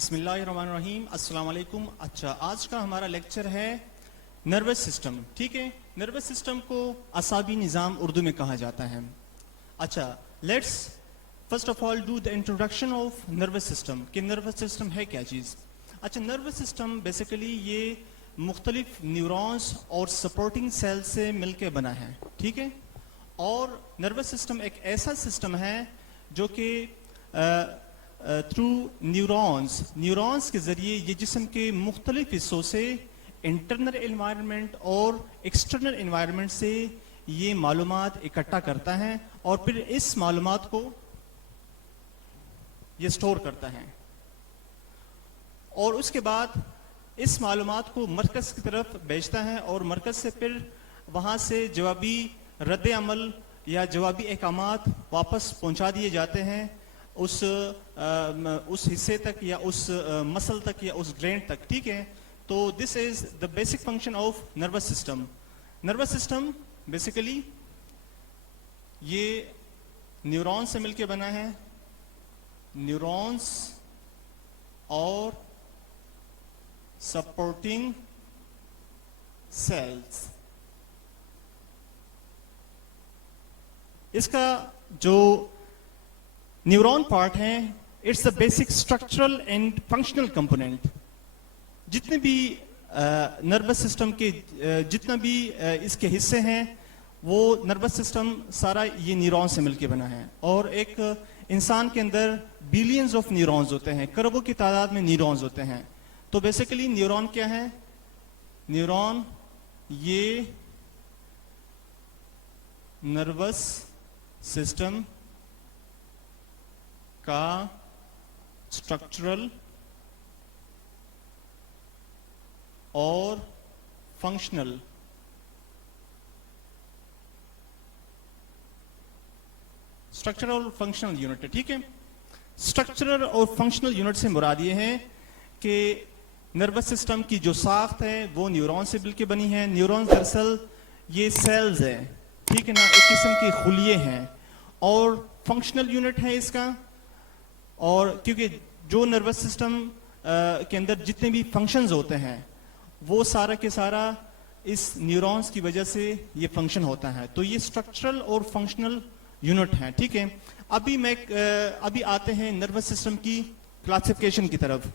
बिस्मिल्लाहिर्रहमानिर्रहीम, अस्सलाम वालेकुम। अच्छा, आज का हमारा लेक्चर है नर्वस सिस्टम। ठीक है, नर्वस सिस्टम को असाबी निज़ाम उर्दू में कहा जाता है। अच्छा, let's first of all do the introduction of nervous system कि नर्वस सिस्टम है क्या चीज़। अच्छा, नर्वस सिस्टम बेसिकली ये मुख्तलिफ न्यूरॉन्स और सपोर्टिंग सेल से मिलकर बना है। ठीक है, और नर्वस सिस्टम एक ऐसा सिस्टम है जो कि थ्रू न्यूरॉन्स के ज़रिए ये जिस्म के मुख्तलिफ हिस्सों से इंटरनल एनवायरनमेंट और एक्सटर्नल एनवायरनमेंट से ये मालूमात इकट्ठा करता है और फिर इस मालूमात को ये स्टोर करता है और उसके बाद इस मालूमात को मरकज़ की तरफ भेजता है और मरकज़ से फिर वहाँ से जवाबी रद्द अमल या जवाबी अहकामात वापस पहुँचा दिए जाते हैं उस हिस्से तक या उस मसल तक या उस ग्लैंड तक। ठीक है, तो this is the basic function of nervous system. Nervous system basically ये न्यूरॉन से मिलकर बना है, न्यूरॉन्स और सपोर्टिंग सेल्स। इसका जो न्यूरॉन पार्ट है, it's the basic structural and functional component. जितने भी नर्वस सिस्टम के जितना भी इसके हिस्से हैं वो नर्वस सिस्टम सारा ये न्यूरॉन से मिलकर बना है। और एक इंसान के अंदर बिलियंस ऑफ न्यूरॉन्स होते हैं, करोड़ों की तादाद में न्यूरॉन्स होते हैं। तो बेसिकली न्यूरॉन क्या है? न्यूरॉन ये नर्वस सिस्टम का स्ट्रक्चरल और फंक्शनल यूनिट है। ठीक है, स्ट्रक्चरल और फंक्शनल यूनिट से मुराद ये है कि नर्वस सिस्टम की जो साख्त है वो न्यूरॉन से मिलकर बनी है। न्यूरॉन दरअसल ये सेल्स है, ठीक है ना, एक किस्म के खुलिये हैं और फंक्शनल यूनिट है इसका। और क्योंकि जो नर्वस सिस्टम के अंदर जितने भी फंक्शंस होते हैं वो सारा के सारा इस न्यूरॉन्स की वजह से ये फंक्शन होता है। तो ये स्ट्रक्चरल और फंक्शनल यूनिट है। ठीक है, अभी आते हैं नर्वस सिस्टम की क्लासिफिकेशन की तरफ।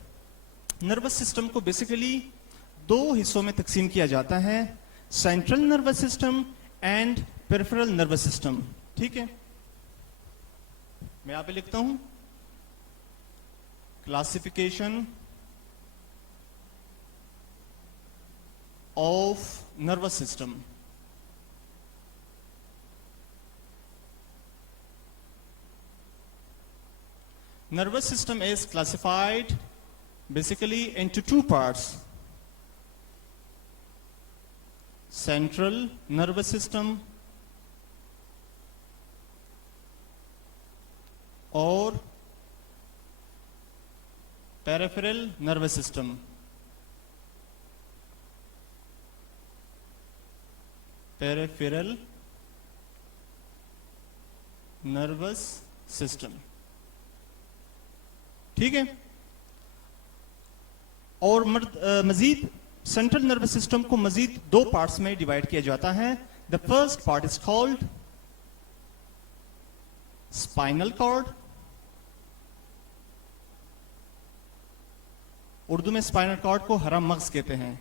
नर्वस सिस्टम को बेसिकली दो हिस्सों में तकसीम किया जाता है, central nervous system and peripheral nervous system. ठीक है, मैं यहां पे लिखता हूं classification of nervous system. Nervous system is classified basically into two parts: central nervous system और peripheral nervous system। peripheral nervous system। ठीक है, और मजीद सेंट्रल नर्वस सिस्टम को मजीद दो पार्ट्स में डिवाइड किया जाता है। The first part is called spinal cord. Urdu में स्पाइनल कॉर्ड को हरम मग़ज़ कहते हैं।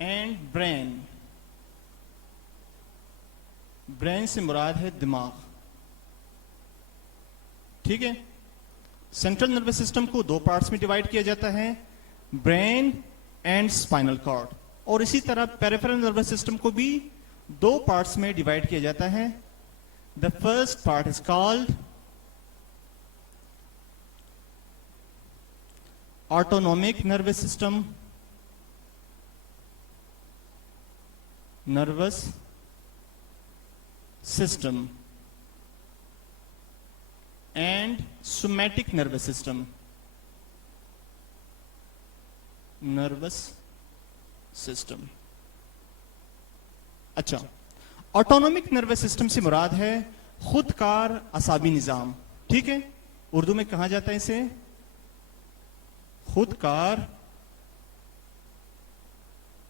एंड ब्रेन, ब्रेन से मुराद है दिमाग। ठीक है, सेंट्रल नर्वस सिस्टम को दो पार्ट्स में डिवाइड किया जाता है, ब्रेन एंड स्पाइनल कॉर्ड। और इसी तरह पेरिफेरल नर्वस सिस्टम को भी दो पार्ट्स में डिवाइड किया जाता है। The first part is called autonomic nervous system, nervous system and somatic nervous system, nervous system. अच्छा, ऑटोनोमिक नर्वस सिस्टम से मुराद है खुदकार असाबी निजाम। ठीक है, उर्दू में कहा जाता है इसे खुदकार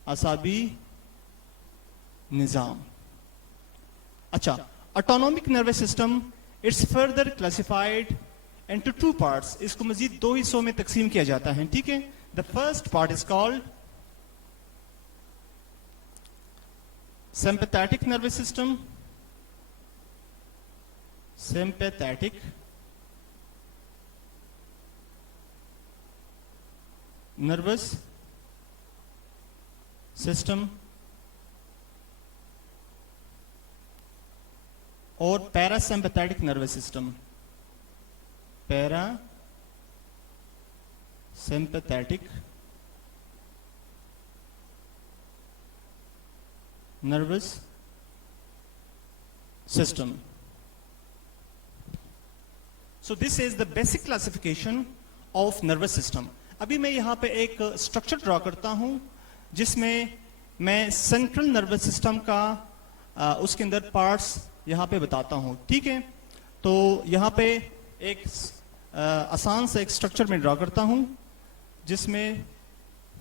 असाबी निजाम। अच्छा, autonomic nervous system it's further classified into two parts. इसको मजीद दो हिस्सों में तकसीम किया जाता है, ठीक है। The first part is called sympathetic nervous system, sympathetic nervous system और parasympathetic nervous system, parasympathetic nervous system. So this is the basic classification of nervous system. अभी मैं यहां पे एक स्ट्रक्चर ड्रॉ करता हूं जिसमें मैं सेंट्रल नर्वस सिस्टम का उसके अंदर पार्ट्स यहां पे बताता हूं, ठीक है। तो यहां पे एक आसान सा एक स्ट्रक्चर में ड्रॉ करता हूं जिसमें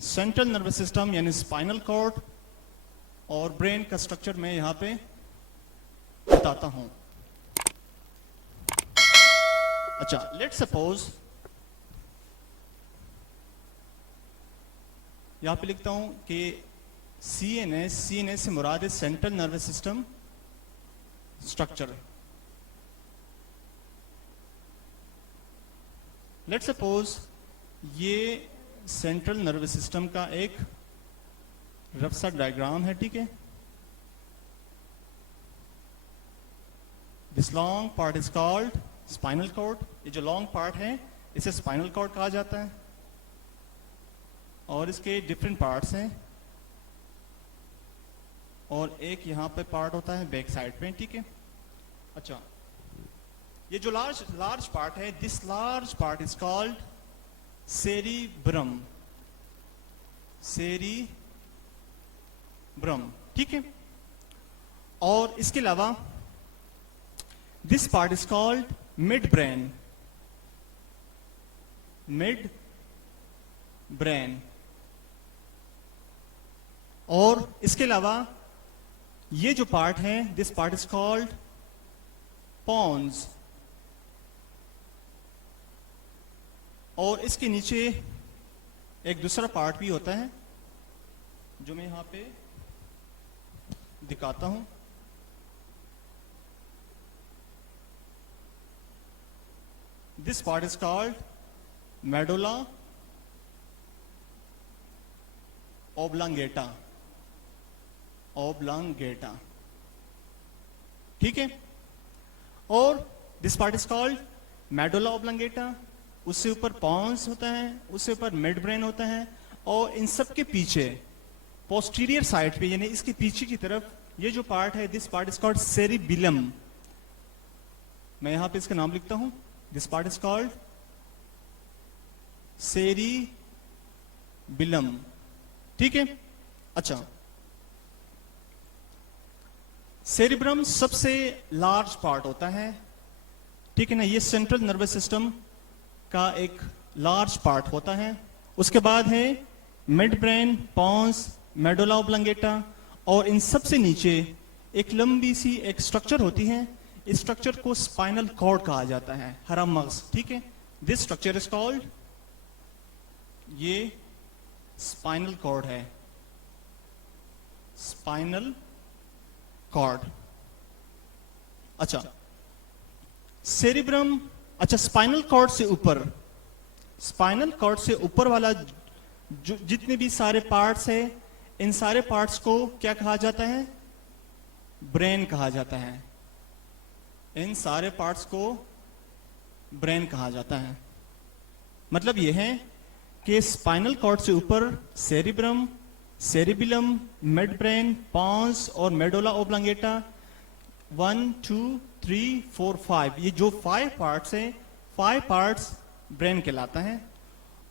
सेंट्रल नर्वस सिस्टम यानी स्पाइनल कॉर्ड और ब्रेन का स्ट्रक्चर मैं यहां पे बताता हूं। अच्छा, लेट्स सपोज यहां पे लिखता हूं कि सीएनएस से मुराद है central nervous system structure. Let's suppose ये सेंट्रल नर्वस सिस्टम का एक रफ सा डायग्राम है, ठीक है। This long part is called spinal cord. ये जो लॉन्ग पार्ट है इसे स्पाइनल कॉर्ड कहा जाता है और इसके डिफरेंट पार्ट्स हैं और एक यहां पे पार्ट होता है बैक साइड पे, ठीक है। अच्छा, ये जो लार्ज पार्ट है, this large part is called cerebrum, cerebrum, ठीक है। और इसके अलावा this part is called midbrain, midbrain. और इसके अलावा ये जो पार्ट है, this part is called pons. और इसके नीचे एक दूसरा पार्ट भी होता है जो मैं यहां पे दिखाता हूं। This part is called medulla oblongata, oblongata, ठीक है। और this part is called medulla oblongata. उससे ऊपर पॉन्स होता है, उससे ऊपर मिड ब्रेन होता है और इन सब के पीछे पोस्टीरियर साइड पे यानी इसके पीछे की तरफ ये जो पार्ट है, दिस पार्ट इज कॉल्ड सेरिबिलम। मैं यहां पे इसका नाम लिखता हूं, दिस पार्ट इज कॉल्ड सेरिबिलम, ठीक है। अच्छा, सेरिब्रम सबसे लार्ज पार्ट होता है, ठीक है ना। ये सेंट्रल नर्वस सिस्टम का एक लार्ज पार्ट होता है। उसके बाद है midbrain, pons, medulla oblongata और इन सब से नीचे एक लंबी सी एक स्ट्रक्चर होती है। इस स्ट्रक्चर को स्पाइनल कॉर्ड कहा जाता है, हरा मगज, ठीक है। दिस स्ट्रक्चर इज कॉल्ड, ये स्पाइनल कॉर्ड है, स्पाइनल कॉर्ड। अच्छा, सेरिब्रम, अच्छा स्पाइनल कॉर्ड से ऊपर, स्पाइनल कॉर्ड से ऊपर वाला जो जितने भी सारे पार्ट्स है, इन सारे पार्ट्स को क्या कहा जाता है? ब्रेन कहा जाता है। इन सारे पार्ट्स को ब्रेन कहा जाता है। मतलब यह है कि स्पाइनल कॉर्ड से ऊपर सेरिब्रम, सेरिबिलम, मिड ब्रेन, पॉन्स और मेडुला ओब्लांगेटा, 1 2 3 4 5, ये जो 5 पार्ट्स हैं, 5 पार्ट्स ब्रेन कहलाता है।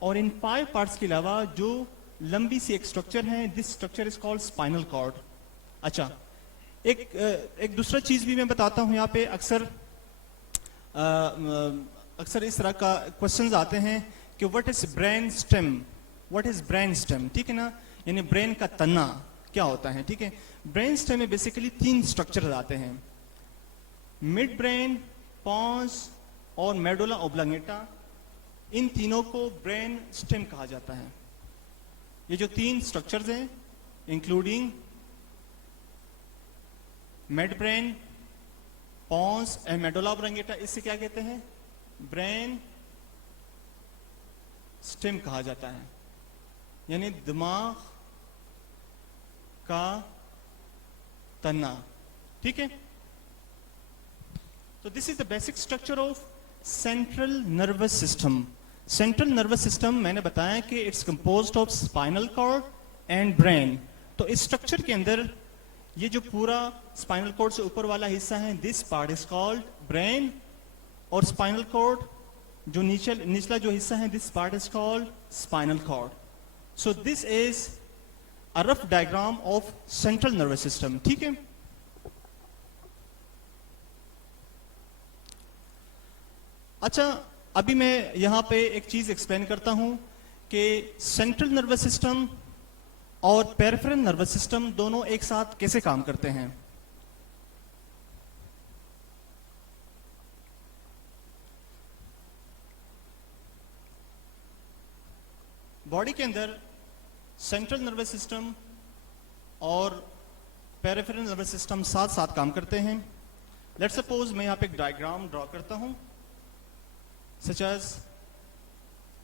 और इन 5 पार्ट्स के अलावा जो लंबी सी एक स्ट्रक्चर है, this structure is called spinal cord. अच्छा, एक दूसरा चीज भी मैं बताता हूं यहाँ पे। अक्सर इस तरह का क्वेश्चंस आते हैं कि व्हाट इज ब्रेन स्टेम, ठीक है ना, यानी ब्रेन का तना क्या होता है, ठीक है। ब्रेन स्टेम में बेसिकली 3 स्ट्रक्चर आते हैं, मिड ब्रेन, पॉन्स और मेडुला ओब्लांगेटा। इन तीनों को ब्रेन स्टेम कहा जाता है। ये जो 3 स्ट्रक्चर्स हैं including midbrain, pons and medulla oblongata, इससे क्या कहते हैं, ब्रेन स्टेम कहा जाता है, यानी दिमाग का तना, ठीक है। तो this is the basic structure of central nervous system. Central nervous system मैंने बताया कि it's composed of spinal cord and brain. तो इस स्ट्रक्चर के अंदर ये जो पूरा स्पाइनल कॉर्ड से ऊपर वाला हिस्सा है, this part is called brain, और स्पाइनल कॉर्ड जो निचला जो हिस्सा है, this part is called spinal cord. So this is a rough diagram of central nervous system, ठीक है। अच्छा, अभी मैं यहां पे एक चीज एक्सप्लेन करता हूं कि सेंट्रल नर्वस सिस्टम और पेरिफेरल नर्वस सिस्टम दोनों एक साथ कैसे काम करते हैं। बॉडी के अंदर सेंट्रल नर्वस सिस्टम और पेरिफेरल नर्वस सिस्टम साथ साथ काम करते हैं। लेट्स सपोज मैं यहां पे एक डायग्राम ड्रॉ करता हूं, such as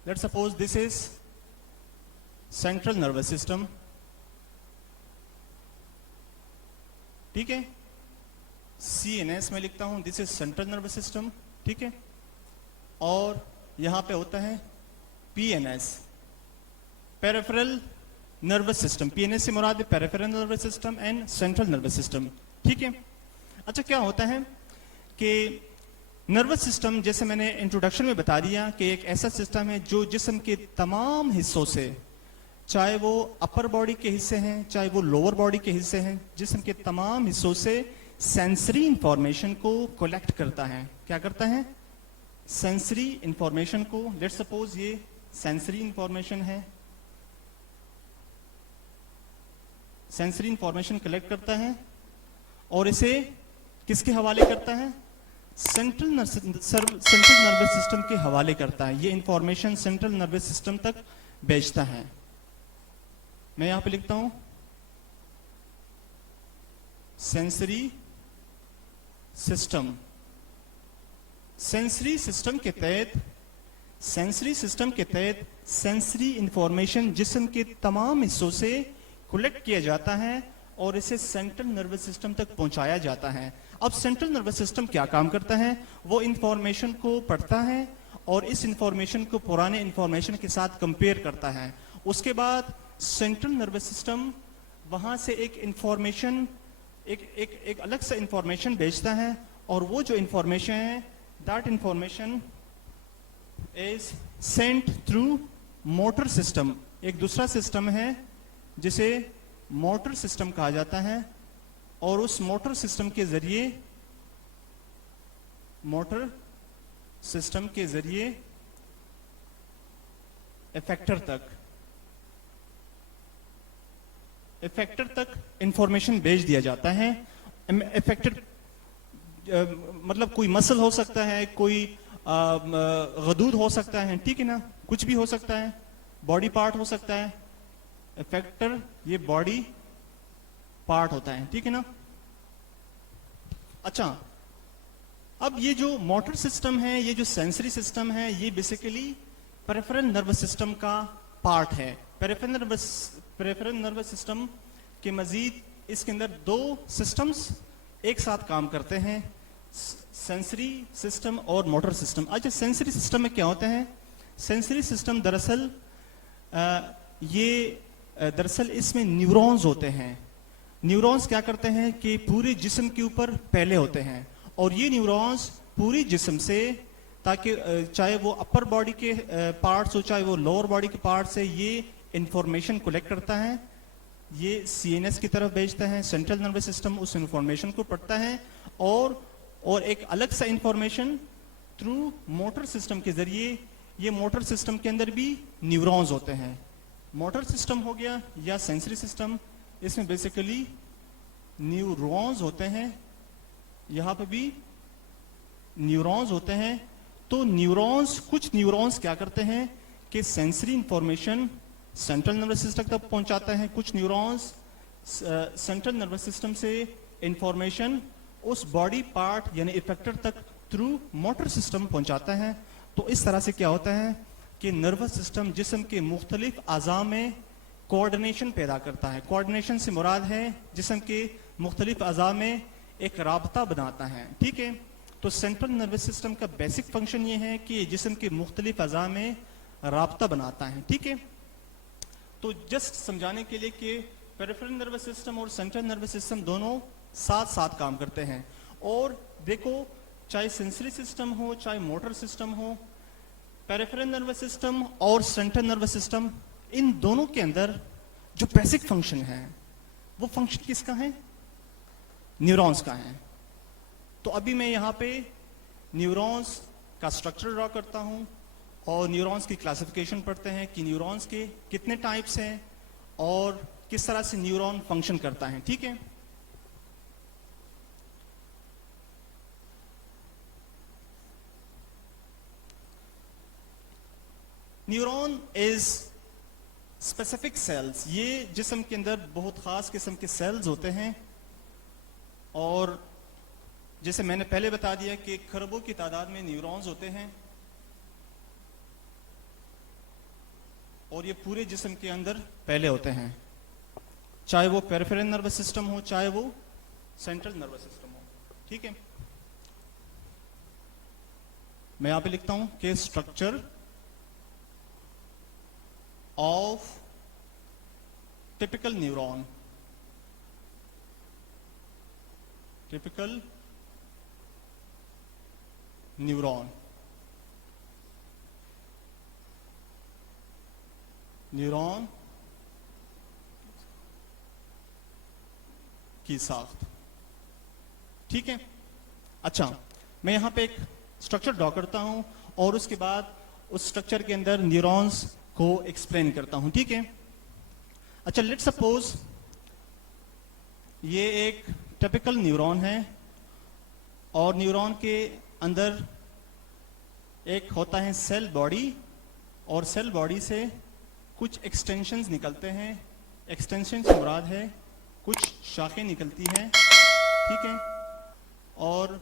let's suppose this is central nervous system, ठीक है। CNS में लिखता हूं, this is central nervous system, ठीक है। और यहां पे होता है PNS, peripheral nervous system। PNS से मुराद है peripheral nervous system and central nervous system, ठीक है। अच्छा, क्या होता है कि नर्वस सिस्टम, जैसे मैंने इंट्रोडक्शन में बता दिया, कि एक ऐसा सिस्टम है जो जिस्म के तमाम हिस्सों से, चाहे वो अपर बॉडी के हिस्से हैं चाहे वो लोअर बॉडी के हिस्से हैं, जिस्म के तमाम हिस्सों से सेंसरी इंफॉर्मेशन को कलेक्ट करता है। क्या करता है? सेंसरी इंफॉर्मेशन को। लेट्स सपोज ये सेंसरी इंफॉर्मेशन है, सेंसरी इंफॉर्मेशन कलेक्ट करता है और इसे किसके हवाले करता है? सेंट्रल नर्वस सिस्टम के हवाले करता है। ये इंफॉर्मेशन सेंट्रल नर्वस सिस्टम तक भेजता है। मैं यहां पे लिखता हूं सेंसरी सिस्टम। सेंसरी सिस्टम के तहत सेंसरी इंफॉर्मेशन जिस्म के तमाम हिस्सों से कलेक्ट किया जाता है और इसे सेंट्रल नर्वस सिस्टम तक पहुंचाया जाता है। अब सेंट्रल नर्वस सिस्टम क्या काम करता है? वो इंफॉर्मेशन को पढ़ता है और इस इंफॉर्मेशन को पुराने इंफॉर्मेशन के साथ कंपेयर करता है। उसके बाद सेंट्रल नर्वस सिस्टम वहां से एक इंफॉर्मेशन, एक अलग सा इंफॉर्मेशन भेजता है और वो जो इंफॉर्मेशन है, that information is sent through motor system. एक दूसरा सिस्टम है जिसे मोटर सिस्टम कहा जाता है और उस मोटर सिस्टम के जरिए इफेक्टर तक इंफॉर्मेशन भेज दिया जाता है। इफेक्टर मतलब कोई मसल हो सकता है, कोई गदूद हो सकता है, ठीक है ना, कुछ भी हो सकता है, बॉडी पार्ट हो सकता है। इफेक्टर ये बॉडी पार्ट होता है, ठीक है ना। अच्छा, अब ये जो मोटर सिस्टम है, ये जो सेंसरी सिस्टम है, ये बेसिकली पेरिफेरल नर्वस सिस्टम का पार्ट है। पेरिफेरल नर्वस सिस्टम के मजीद इसके अंदर 2 सिस्टम्स एक साथ काम करते हैं, सेंसरी सिस्टम और मोटर सिस्टम। अच्छा, सेंसरी सिस्टम में क्या होता है? सेंसरी सिस्टम दरअसल इसमें न्यूरॉन्स होते हैं। न्यूरॉन्स क्या करते हैं कि पूरे जिस्म के ऊपर फैले होते हैं और ये न्यूरॉन्स पूरी जिस्म से, ताकि चाहे वो अपर बॉडी के पार्ट्स हो चाहे वो लोअर बॉडी के पार्ट्स से, ये इंफॉर्मेशन कलेक्ट करता है। ये सीएनएस की तरफ भेजता है। सेंट्रल नर्वस सिस्टम उस इंफॉर्मेशन को पढ़ता है और एक अलग सा इंफॉर्मेशन थ्रू मोटर सिस्टम के जरिए। ये मोटर सिस्टम के अंदर भी न्यूरॉन्स होते हैं। मोटर सिस्टम हो गया या सेंसरी सिस्टम, इसमें बेसिकली न्यूरॉन्स होते हैं, यहाँ पे भी न्यूरॉन्स होते हैं। तो न्यूरॉन्स, कुछ न्यूरॉन्स क्या करते हैं कि sensory information central nervous system तक पहुंचाते हैं। कुछ न्यूरॉन्स सेंट्रल नर्वस सिस्टम से इंफॉर्मेशन उस बॉडी पार्ट यानी इफेक्टर तक थ्रू मोटर सिस्टम पहुंचाता है। तो इस तरह से क्या होता है कि नर्वस सिस्टम जिस्म के मुख्तलिफ अज़ा में कोऑर्डिनेशन पैदा करता है। कोऑर्डिनेशन से मुराद है जिस्म के मुख्तलिफ अज़ा में एक राबता बनाता है। ठीक है, तो सेंट्रल नर्वस सिस्टम का बेसिक फंक्शन ये है कि जिस्म के मुख्तलिफ अज़ा में राबता बनाता है। ठीक है, तो जस्ट समझाने के लिए कि पेरिफेरल नर्वस सिस्टम और सेंट्रल नर्वस सिस्टम दोनों साथ साथ काम करते हैं। और देखो, चाहे सेंसरी सिस्टम हो चाहे मोटर सिस्टम हो, पेरिफेरल नर्वस सिस्टम और सेंट्रल नर्वस सिस्टम, इन दोनों के अंदर जो बेसिक फंक्शन है वो फंक्शन किसका है? न्यूरॉन्स का है। तो अभी मैं यहाँ पे न्यूरॉन्स का स्ट्रक्चर ड्रॉ करता हूँ और न्यूरॉन्स की क्लासिफिकेशन पढ़ते हैं कि न्यूरॉन्स के कितने टाइप्स हैं और किस तरह से न्यूरॉन फंक्शन करता है। ठीक है, न्यूरॉन इज स्पेसिफिक सेल्स। ये जिस्म के अंदर बहुत खास किस्म के सेल्स होते हैं और जैसे मैंने पहले बता दिया कि खरबों की तादाद में न्यूरॉन्स होते हैं और ये पूरे जिस्म के अंदर पहले होते हैं, चाहे वो पेरिफेरल नर्वस सिस्टम हो चाहे वो सेंट्रल नर्वस सिस्टम हो। ठीक है, मैं यहां पे लिखता हूं कि structure of typical neuron, typical neuron, neuron की साख्त। ठीक है, अच्छा, मैं यहां पे एक स्ट्रक्चर ड्रॉ करता हूं और उसके बाद उस स्ट्रक्चर के अंदर न्यूरॉन्स को एक्सप्लेन करता हूं। ठीक है, अच्छा, लेट्स सपोज ये एक टिपिकल न्यूरॉन है और न्यूरॉन के अंदर एक होता है सेल बॉडी और सेल बॉडी से कुछ एक्सटेंशंस निकलते हैं। एक्सटेंशन से मुराद है कुछ शाखें निकलती हैं। ठीक है, और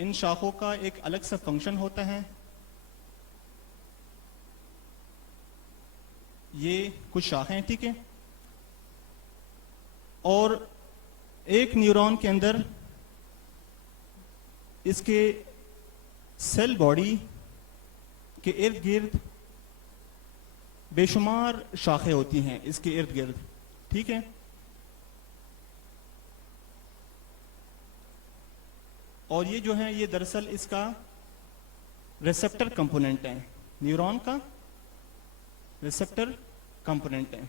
इन शाखों का एक अलग सा फंक्शन होता है। ये कुछ शाखें, ठीक है, और एक न्यूरॉन के अंदर इसके सेल बॉडी के इर्द गिर्द बेशुमार शाखें होती हैं इसके इर्द गिर्द। ठीक है, और ये जो है ये दरअसल इसका रिसेप्टर कंपोनेंट है, न्यूरॉन का रिसेप्टर कंपोनेंट है।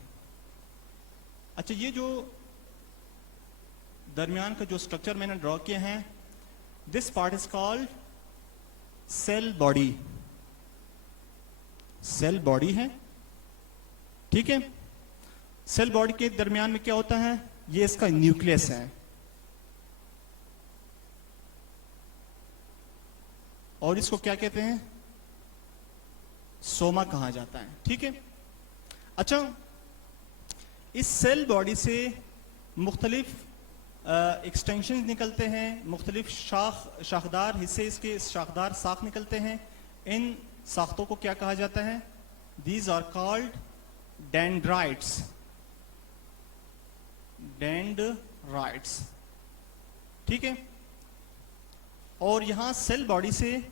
अच्छा, ये जो दरमियान का जो स्ट्रक्चर मैंने ड्रॉ किया है, this part is called cell body. Cell body है, ठीक है। सेल बॉडी के दरमियान में क्या होता है? ये इसका न्यूक्लियस है और इसको क्या कहते हैं? सोमा कहा जाता है, ठीक है। अच्छा, इस सेल बॉडी से मुख्तलिफ एक्सटेंशन निकलते हैं, मुख्तलिफ शाखदार हिस्से इसके शाखदार साख निकलते हैं। इन साख्तों को क्या कहा जाता है? These are called dendrites. Dendrites, ठीक है। और यहां सेल बॉडी से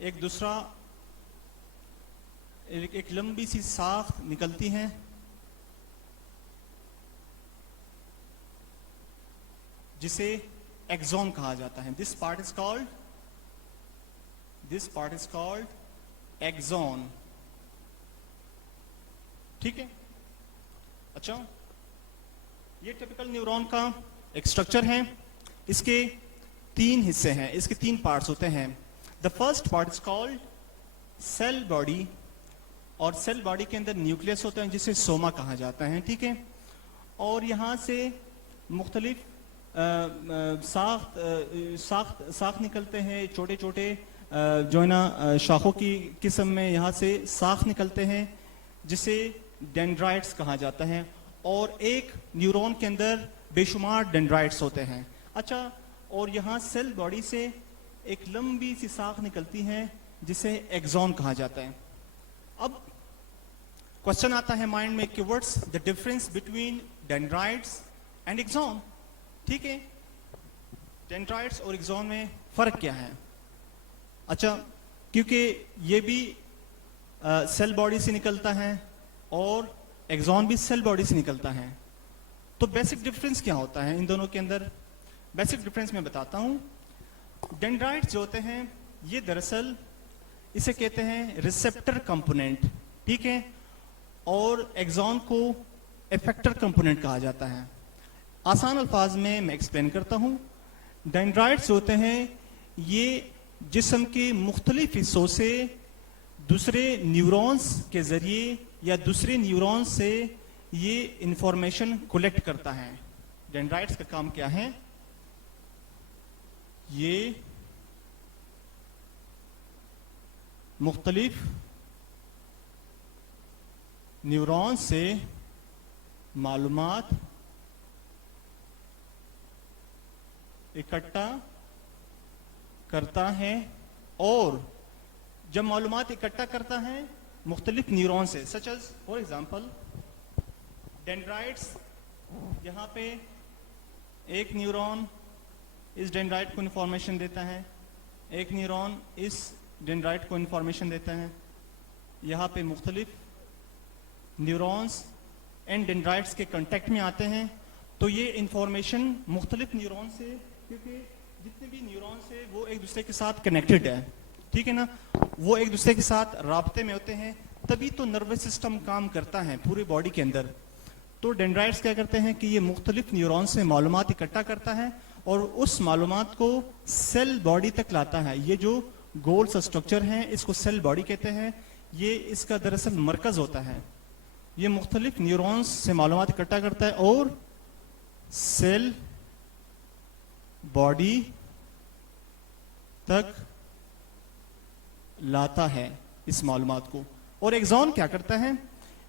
एक दूसरा एक लंबी सी साख निकलती है जिसे एक्सॉन कहा जाता है। This part is called axon, ठीक है। अच्छा, ये टिपिकल न्यूरॉन का एक स्ट्रक्चर है। इसके तीन हिस्से हैं, इसके तीन पार्ट्स होते हैं. The first part is called cell body, और सेल बॉडी के अंदर न्यूक्लियस होता है जिसे सोमा कहा जाता है. ठीक है. और यहाँ से मुख्तलिफ साख निकलते हैं, छोटे छोटे जो है ना शाखों की किस्म में यहाँ से साख निकलते हैं जिसे डेंड्राइट्स कहा जाता है. और एक न्यूरॉन के अंदर बेशुमार डेंड्राइट्स होते हैं. अच्छा, और यहाँ सेल बॉडी से एक लंबी सी साख निकलती है जिसे एक्सॉन कहा जाता है. अब क्वेश्चन आता है माइंड में कि what's the difference between dendrites and axon. ठीक है, डेंड्राइट्स और एक्सॉन में फर्क क्या है? अच्छा, क्योंकि ये भी सेल बॉडी से निकलता है और एक्सॉन भी सेल बॉडी से निकलता है, तो बेसिक डिफरेंस क्या होता है इन दोनों के अंदर? बेसिक डिफरेंस मैं बताता हूं. डेंड्राइट्स जो होते हैं ये दरअसल इसे कहते हैं रिसेप्टर कंपोनेंट. ठीक है. और एक्सॉन को इफेक्टर कंपोनेंट कहा जाता है. आसान अल्फाज में मैं एक्सप्लेन करता हूं. डेंड्राइट्स होते हैं ये जिस्म के मुख्तलिफ हिस्सों से दूसरे न्यूरॉन्स के जरिए या दूसरे न्यूरॉन्स से ये इंफॉर्मेशन कलेक्ट करता है. डेंड्राइट्स का काम क्या है? ये मुख्तलिफ न्यूरॉन्स से मालूमात इकट्ठा करता है, और जब मालूमात इकट्ठा करता है मुख्तलिफ न्यूरॉन से, such as for example dendrites, यहाँ पे एक न्यूरॉन इस डेंड्राइट को इंफॉर्मेशन देता है, एक न्यूरॉन इस डेंड्राइट को इंफॉर्मेशन देता है. यहाँ पे मुख्तलिफ न्यूरॉन्स एंड डेंड्राइट्स के कांटेक्ट में आते हैं, तो ये इंफॉर्मेशन मुख्तलिफ न्यूरॉन से, क्योंकि जितने भी न्यूरॉन्स है वो एक दूसरे के साथ कनेक्टेड है. ठीक है ना, वो एक दूसरे के साथ राब्ते में होते हैं, तभी तो नर्वस सिस्टम काम करता है पूरे बॉडी के अंदर. तो डेंड्राइट्स क्या करते हैं कि ये मुख्तलिफ न्यूरॉन से मालूमात इकट्ठा करता है और उस मालूमात को सेल बॉडी तक लाता है. ये जो गोल सा स्ट्रक्चर है इसको सेल बॉडी कहते हैं. ये इसका दरअसल मरकज होता है. ये मुख्तलिफ न्यूरॉन्स से मालूमात इकट्ठा करता है और सेल बॉडी तक लाता है इस मालूमात को. और एक्सॉन क्या करता है?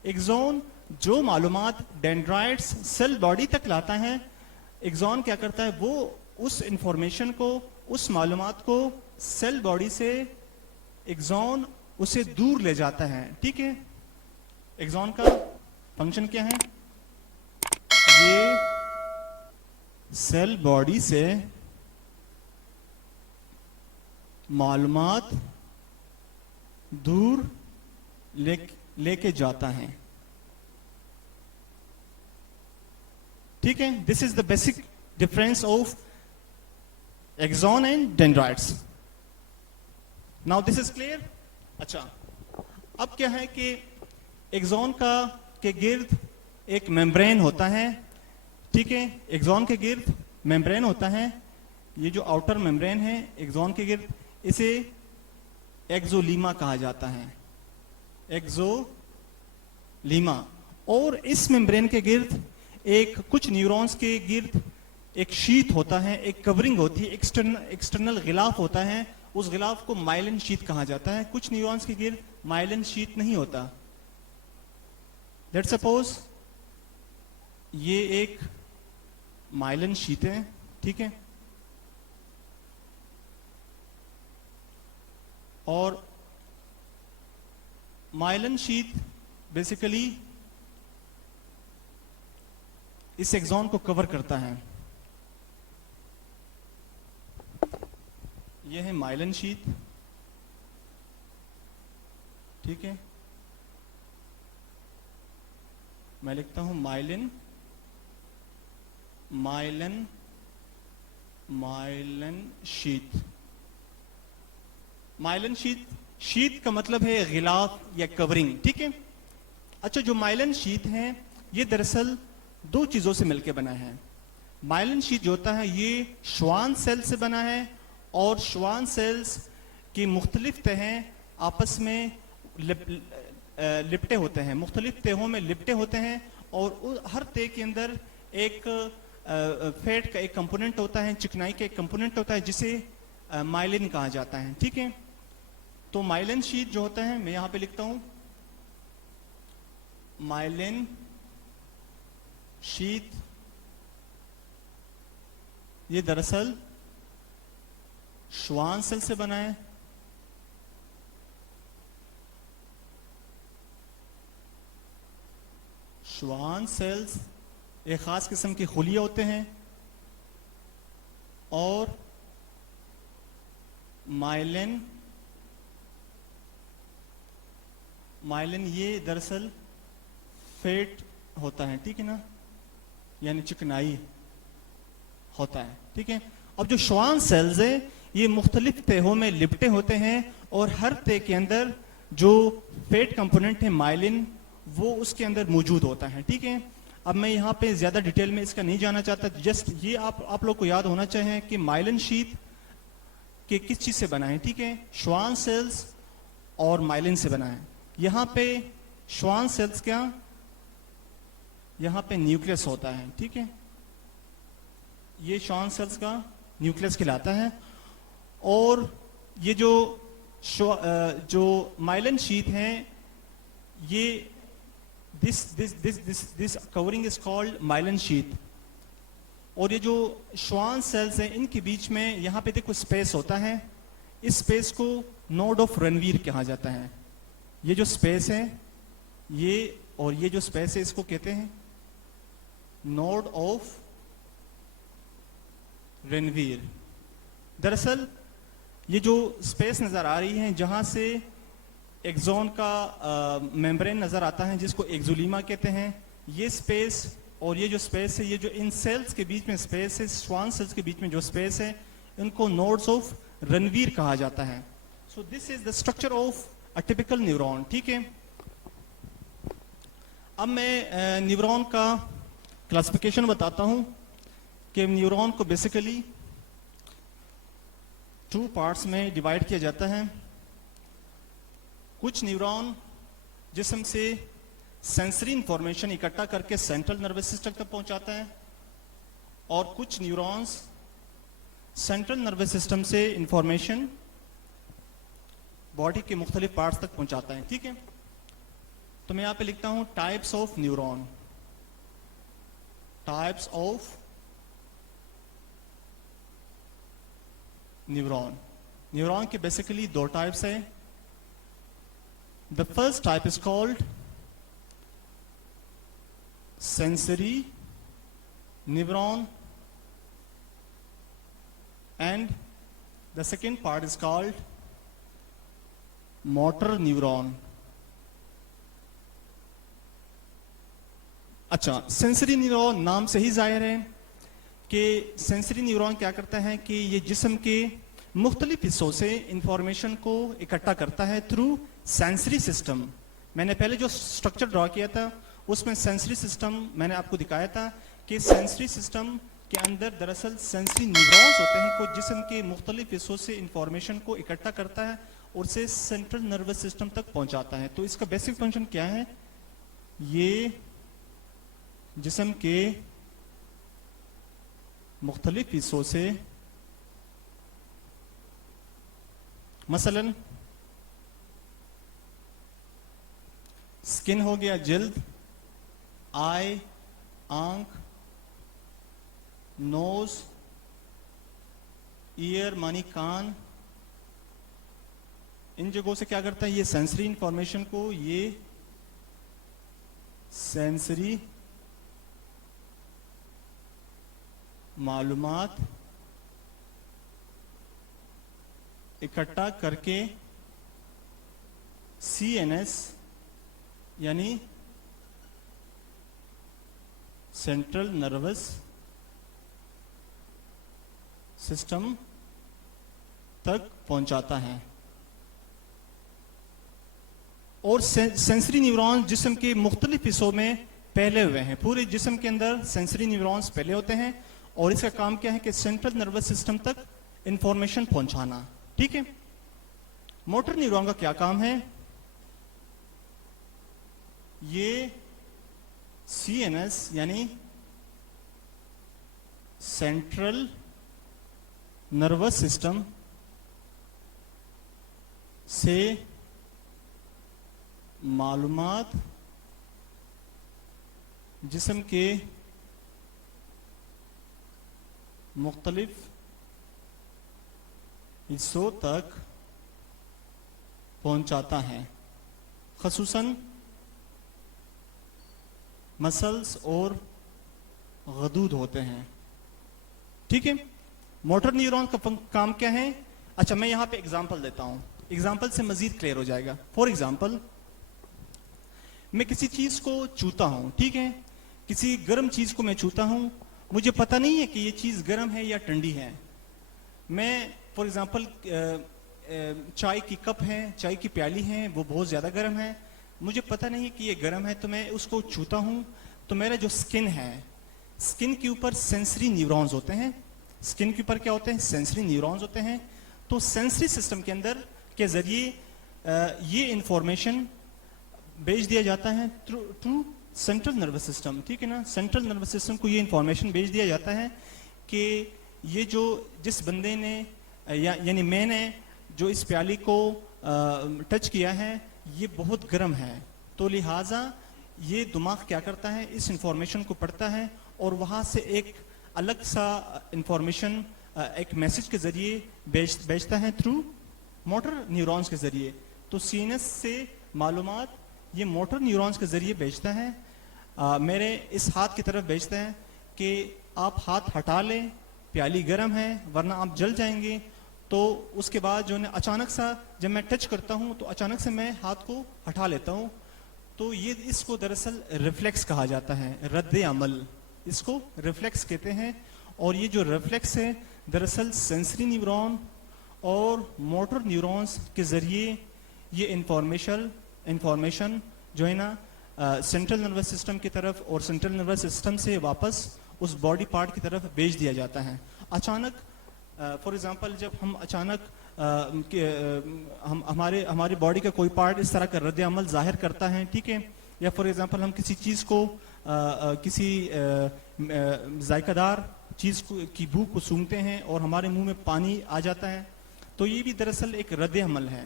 एक्सॉन जो मालूमात डेंड्राइट्स सेल बॉडी तक लाता है, एक्सॉन क्या करता है? वो उस इंफॉर्मेशन को, उस मालूमात को सेल बॉडी से एक्सॉन उसे दूर ले जाता है. ठीक है. एक्सॉन का फंक्शन क्या है? ये सेल बॉडी से मालूमात दूर लेके जाता है. ठीक है. This is the basic difference of axon and dendrites. Now this is clear. अच्छा, अब क्या है कि एक्सॉन का के गिर्द एक मेम्ब्रेन होता है. ठीक है. एक्सॉन के गिर्द मेम्ब्रेन होता है. ये जो आउटर मेम्ब्रेन है एक्सॉन के गिर्द, इसे एक्सोलीमा कहा जाता है. एक्सोलीमा. और इस मेम्ब्रेन के गिर्द एक कुछ न्यूरॉन्स के गिर्द एक शीट होता है, एक कवरिंग होती है, एक्सटर्नल गिलाफ होता है. उस गिलाफ को माइलिन शीट कहा जाता है. कुछ न्यूरॉन्स के गिर्द माइलिन शीट नहीं होता. लेट्स सपोज ये एक माइलिन शीट है. ठीक है. और माइलिन शीट बेसिकली इस एक्सॉन को कवर करता है. यह है माइलिन शीट. ठीक है. मैं लिखता हूं myelin, myelin, myelin sheath. Myelin sheath, sheet का मतलब है गिलाफ या कवरिंग. ठीक है. अच्छा, जो माइलिन शीट है ये दरअसल दो चीजों से मिलकर बना है. माइलिन शीथ जो होता है ये श्वान सेल से बना है और श्वान सेल्स की मुख्तलिफ तहें आपस में लिपटे होते हैं, मुख्तलिफ तहों में लिपटे होते हैं और हर तह के अंदर एक फैट का एक कंपोनेंट होता है, चिकनाई का एक कंपोनेंट होता है जिसे माइलिन कहा जाता है। ठीक है, तो माइलिन शीथ जो होता है, मैं यहां पे लिखता हूं माइलिन शीथ, ये दरअसल श्वान सेल से बना है। श्वान सेल्स एक खास किस्म के खुलिये होते हैं और माइलिन ये दरअसल फेट होता है, ठीक है ना, यानी चिकनाई होता है। ठीक है, अब जो श्वान सेल्स है ये मुख्तलिफ तहों में लिपटे होते हैं और हर तह के अंदर जो फेट कंपोनेंट है माइलिन वो उसके अंदर मौजूद होता है। ठीक है, अब मैं यहाँ पे ज्यादा डिटेल में इसका नहीं जाना चाहता, जस्ट ये आप लोग को याद होना चाहिए कि माइलिन शीथ के किस चीज से बना है। ठीक है, श्वान सेल्स और माइलिन से बना है। यहाँ पे श्वान सेल्स क्या, यहाँ पे न्यूक्लियस होता है। ठीक है, ये श्वान सेल्स का न्यूक्लियस कहलाता है और ये जो माइलिन शीथ है ये this covering is called myelin sheath. और ये जो श्वान सेल्स हैं इनके बीच में यहाँ पे देखो स्पेस होता है, इस स्पेस को नोड ऑफ रणवीर कहा जाता है। ये जो स्पेस है ये और ये जो स्पेस है इसको कहते हैं नोड ऑफ रणवीर। दरअसल ये जो स्पेस नजर आ रही है जहां से एक्सोन का मेम्ब्रेन नजर आता है जिसको एक्सोलीमा कहते हैं, ये स्पेस और ये जो स्पेस है, ये जो इन सेल्स के बीच में स्पेस है, श्वान सेल्स के बीच में जो स्पेस है, इनको नोड्स ऑफ रणवीर कहा जाता है। सो this is the structure of a typical neuron. ठीक है, अब मैं न्यूरॉन का क्लासिफिकेशन बताता हूं कि न्यूरॉन को बेसिकली 2 पार्ट्स में डिवाइड किया जाता है। कुछ न्यूरॉन जिस्म से सेंसरी इंफॉर्मेशन इकट्ठा करके सेंट्रल नर्वस सिस्टम तक पहुंचाता है और कुछ न्यूरॉन्स सेंट्रल नर्वस सिस्टम से इंफॉर्मेशन बॉडी के मुख्तलिफ पार्ट्स तक पहुंचाता है। ठीक है, तो मैं यहां पे लिखता हूं types of neuron. Types of neuron, neuron के बेसिकली 2 टाइप्स है। The first type is called sensory neuron and the second part is called motor neuron। अच्छा, सेंसरी न्यूरॉन नाम से ही जाहिर है कि सेंसरी न्यूरॉन क्या करता है कि ये जिस्म के मुख्तलिफ हिस्सों से इंफॉर्मेशन को इकट्ठा करता है थ्रू सेंसरी सिस्टम। मैंने पहले जो स्ट्रक्चर ड्रॉ किया था उसमें सेंसरी सिस्टम मैंने आपको दिखाया था कि सेंसरी सिस्टम के अंदर दरअसल सेंसरी न्यूरॉन्स होते हैं को जिस्म के मुख्तलिफ हिस्सों से इंफॉर्मेशन को इकट्ठा करता है और उसे सेंट्रल नर्वस सिस्टम तक पहुंचाता है। तो इसका बेसिक फंक्शन क्या है, ये जिस्म के मुख्तलिफ हिस्सों से, मसलन स्किन हो गया जिल्द, आई आंख, नोज, ईयर मानी कान, इन जगहों से क्या करता है ये सेंसरी इंफॉर्मेशन को, ये सेंसरी मालूमात इकट्ठा करके CNS यानी सेंट्रल नर्वस सिस्टम तक पहुंचाता है। और सेंसरी न्यूरॉन्स जिस्म के मुख्तलिफ हिस्सों में फैले हुए हैं। पूरे जिस्म के अंदर सेंसरी न्यूरॉन्स फैले होते हैं और इसका काम क्या है कि सेंट्रल नर्वस सिस्टम तक इंफॉर्मेशन पहुंचाना। ठीक है, मोटर न्यूरॉन का क्या काम है? ये सीएनएस यानी सेंट्रल नर्वस सिस्टम से मालूमात जिस्म के मुख्तलिफ हिस्सों तक पहुंचाता है, ख़ुसूसन मसल्स और गदूद होते हैं। ठीक है, मोटर न्यूरॉन का काम क्या है? अच्छा, मैं यहां पे एग्जांपल देता हूं, एग्जांपल से मजीद क्लियर हो जाएगा। फॉर एग्जांपल, मैं किसी चीज को छूता हूं, ठीक है, किसी गर्म चीज को मैं छूता हूं, मुझे पता नहीं है कि ये चीज गर्म है या ठंडी है। मैं फॉर एग्जांपल चाय की कप है, चाय की प्याली है, वो बहुत ज्यादा गर्म है, मुझे पता नहीं कि ये गर्म है, तो मैं उसको छूता हूं, तो मेरा जो स्किन है, स्किन के ऊपर सेंसरी न्यूरॉन्स होते हैं। स्किन के ऊपर क्या होते हैं? सेंसरी न्यूरॉन्स होते हैं। तो सेंसरी सिस्टम के अंदर के जरिए ये इंफॉर्मेशन भेज दिया जाता है टू सेंट्रल नर्वस सिस्टम। ठीक है ना, सेंट्रल नर्वस सिस्टम को ये इंफॉर्मेशन भेज दिया जाता है कि ये जो जिस बंदे ने यानी मैंने जो इस प्याली को टच किया है ये बहुत गर्म है, तो लिहाजा ये दिमाग क्या करता है, इस इंफॉर्मेशन को पढ़ता है और वहां से एक अलग सा इंफॉर्मेशन एक मैसेज के जरिए भेजता है थ्रू मोटर न्यूरॉन्स के जरिए। तो सीएनएस से मालूमात ये मोटर न्यूरॉन्स के जरिए भेजता है, मेरे इस हाथ की तरफ भेजता है कि आप हाथ हटा लें, प्याली गर्म है वरना आप जल जाएंगे। तो उसके बाद जो है अचानक सा जब मैं टच करता हूं तो अचानक से मैं हाथ को हटा लेता हूं, तो ये इसको दरअसल रिफ्लेक्स कहा जाता है, रद्द अमल, इसको रिफ्लेक्स कहते हैं। और ये जो रिफ्लेक्स है दरअसल सेंसरी न्यूरॉन और मोटर न्यूरॉन्स के जरिए ये इंफॉर्मेशन जो है ना सेंट्रल नर्वस सिस्टम की तरफ और सेंट्रल नर्वस सिस्टम से वापस उस बॉडी पार्ट की तरफ भेज दिया जाता है। अचानक फॉर एग्जांपल जब हम अचानक हम हमारी बॉडी का कोई पार्ट इस तरह का रद्द अमल जाहिर करता है, ठीक है, या फॉर एग्जांपल हम किसी चीज को किसी जायकादार चीज की भूख को सूंघते हैं और हमारे मुंह में पानी आ जाता है, तो ये भी दरअसल एक रद्द अमल है।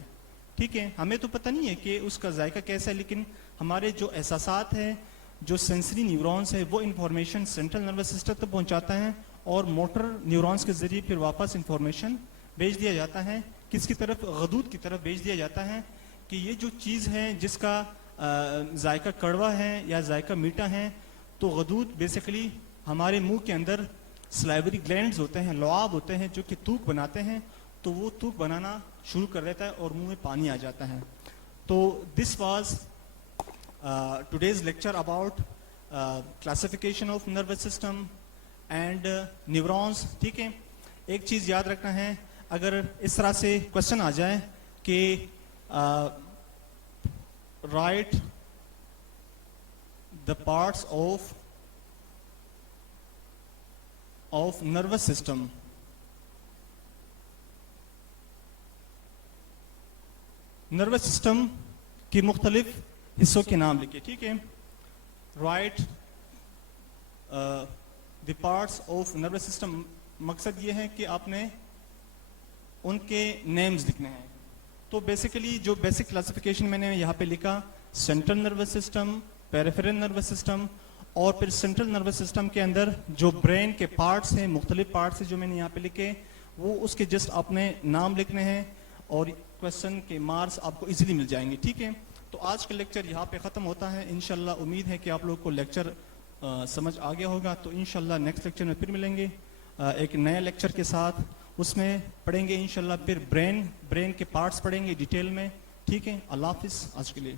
ठीक है, हमें तो पता नहीं है कि उसका जायका कैसा है, लेकिन हमारे जो एहसासात है, जो सेंसरी न्यूरॉन्स है, वो इंफॉर्मेशन सेंट्रल नर्वस सिस्टम तक पहुंचाता है और मोटर न्यूरॉन्स के जरिए फिर वापस इंफॉर्मेशन भेज दिया जाता है किसकी तरफ, गदूद की तरफ भेज दिया जाता है कि ये जो चीज़ है जिसका जायका कड़वा है या जायका मीठा है, तो गदूद बेसिकली हमारे मुंह के अंदर सलाइवरी ग्लैंड्स होते हैं, लुआब होते हैं जो कि थूक बनाते हैं, तो वो थूक बनाना शुरू कर देता है और मुंह में पानी आ जाता है। तो this was today's lecture about classification of nervous system and neurons. ठीक है, एक चीज याद रखना है, अगर इस तरह से क्वेश्चन आ जाए कि right the parts of nervous system, nervous system के मुख्तलिफ हिस्सों के नाम लिखिए। ठीक है, right the parts of nervous system, मकसद ये है कि आपने उनके नेम्स लिखने हैं। तो बेसिकली जो बेसिक क्लासिफिकेशन मैंने यहाँ पे लिखा, central nervous system, peripheral nervous system, और फिर सेंट्रल नर्वस सिस्टम के अंदर जो ब्रेन के पार्ट्स हैं, मुख्तलिफ पार्ट्स हैं जो मैंने यहाँ पे लिखे, वो उसके जस्ट आपने नाम लिखने हैं और क्वेश्चन के मार्क्स आपको इजीली मिल जाएंगे। ठीक है, तो आज का लेक्चर यहाँ पे ख़त्म होता है। इंशाल्लाह उम्मीद है कि आप लोग को लेक्चर समझ आ गया होगा। तो इंशाल्लाह नेक्स्ट लेक्चर में फिर मिलेंगे एक नए लेक्चर के साथ, उसमें पढ़ेंगे इंशाल्लाह फिर ब्रेन के पार्ट्स पढ़ेंगे डिटेल में। ठीक है, अल्लाह हाफिज़ आज के लिए।